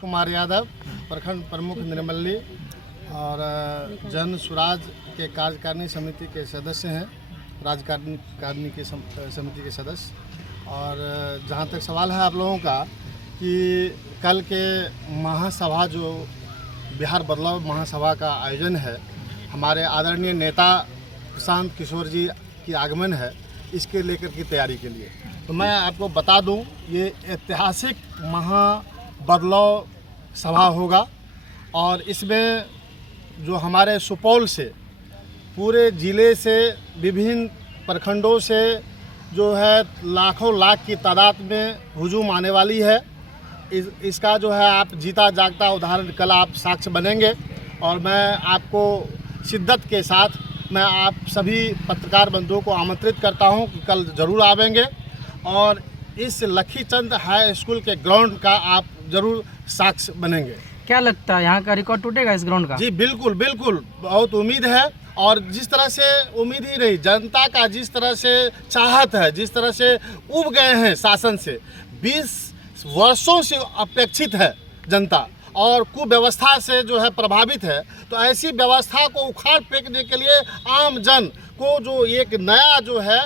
कुमार यादव, प्रखंड प्रमुख निर्मली और जन स्वराज के कार्यकारिणी समिति के सदस्य हैं, राज्यकारिणी की समिति के सदस्य। और जहाँ तक सवाल है आप लोगों का कि कल के महासभा जो बिहार बदलाव महासभा का आयोजन है, हमारे आदरणीय नेता प्रशांत किशोर जी की आगमन है, इसके लेकर की तैयारी के लिए तो मैं आपको बता दूं, ये ऐतिहासिक महाबदलाव सभा होगा। और इसमें जो हमारे सुपौल से, पूरे ज़िले से, विभिन्न प्रखंडों से जो है लाखों लाख की तादाद में हुजूम आने वाली है। इसका जो है आप जीता जागता उदाहरण कल आप साक्ष्य बनेंगे। और मैं आपको शिद्दत के साथ मैं आप सभी पत्रकार बंधुओं को आमंत्रित करता हूं कि कल ज़रूर आवेंगे और इस लखीचंद हाई स्कूल के ग्राउंड का आप ज़रूर साक्ष्य बनेंगे। क्या लगता है यहाँ का रिकॉर्ड टूटेगा इस ग्राउंड का? जी बिल्कुल बिल्कुल, बहुत उम्मीद है। और जिस तरह से उम्मीद ही नहीं, जनता का जिस तरह से चाहत है, जिस तरह से उब गए हैं शासन से, 20 वर्षों से अपेक्षित है जनता और कुव्यवस्था से जो है प्रभावित है, तो ऐसी व्यवस्था को उखाड़ फेंकने के लिए आम जन को जो एक नया जो है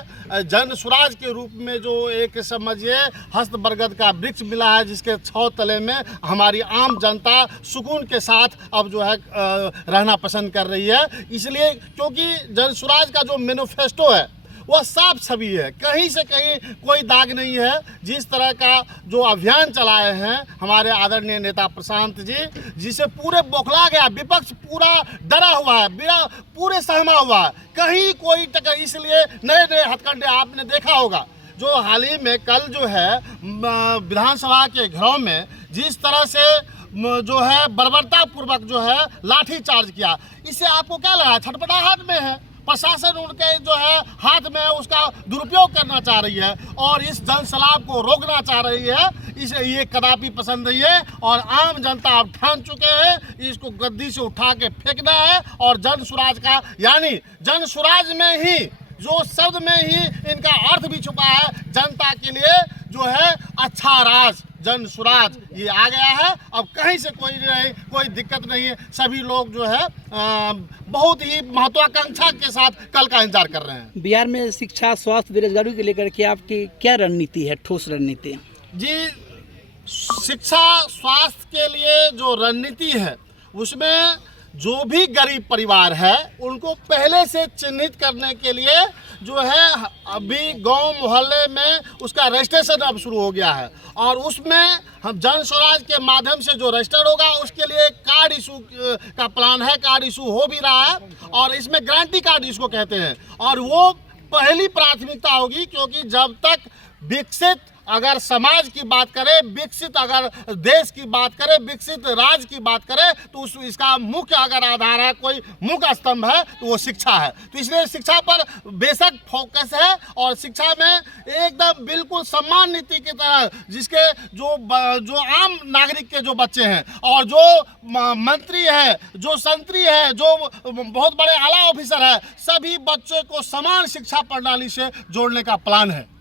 जन स्वराज के रूप में जो एक समझिए हस्त बरगद का वृक्ष मिला है, जिसके 6 तले में हमारी आम जनता सुकून के साथ अब जो है रहना पसंद कर रही है। इसलिए क्योंकि जन स्वराज का जो मैनिफेस्टो है वह साफ छवि है, कहीं से कहीं कोई दाग नहीं है। जिस तरह का जो अभियान चलाए हैं हमारे आदरणीय नेता प्रशांत जी, जिसे पूरे बौखला गया, विपक्ष पूरा डरा हुआ है, पूरे सहमा हुआ है, कहीं कोई टक्कर। इसलिए नए नए हथकंडे आपने देखा होगा, जो हाल ही में कल जो है विधानसभा के घरों में जिस तरह से जो है बर्बरतापूर्वक जो है लाठी चार्ज किया, इससे आपको क्या लगा? छटपटाहट में है प्रशासन, उनके जो है हाथ में उसका दुरुपयोग करना चाह रही है और इस जनसैलाब को रोकना चाह रही है। इसे ये कदापि पसंद नहीं है और आम जनता अब ठान चुके हैं, इसको गद्दी से उठा के फेंकना है। और जन स्वराज का, यानी जन स्वराज में ही, जो शब्द में ही इनका अर्थ भी छुपा है, जनता के लिए जो है अच्छा राज, जन स्वराज ये आ गया है। अब कहीं से कोई दिक्कत नहीं है। सभी लोग जो है बहुत ही महत्वाकांक्षा के साथ कल का इंतजार कर रहे हैं। बिहार में शिक्षा, स्वास्थ्य, बेरोजगारी के लेकर के आपकी क्या रणनीति है, ठोस रणनीति? जी, शिक्षा स्वास्थ्य के लिए जो रणनीति है, उसमें जो भी गरीब परिवार है उनको पहले से चिन्हित करने के लिए जो है अभी गांव मोहल्ले में उसका रजिस्ट्रेशन अब शुरू हो गया है। और उसमें हम जन स्वराज के माध्यम से जो रजिस्टर होगा उसके लिए कार्ड इशू का प्लान है, कार्ड इशू हो भी रहा है। और इसमें गारंटी कार्ड इसको कहते हैं और वो पहली प्राथमिकता होगी, क्योंकि जब तक विकसित अगर समाज की बात करें, विकसित अगर देश की बात करें, विकसित राज्य की बात करें, तो इसका मुख्य अगर आधार है, कोई मुख्य स्तंभ है, तो वो शिक्षा है। तो इसलिए शिक्षा पर बेशक फोकस है और शिक्षा में एकदम बिल्कुल सम्मान नीति की तरह, जिसके जो आम नागरिक के जो बच्चे हैं और जो मंत्री है, जो संतरी है, जो बहुत बड़े आला ऑफिसर है, सभी बच्चों को समान शिक्षा प्रणाली से जोड़ने का प्लान है।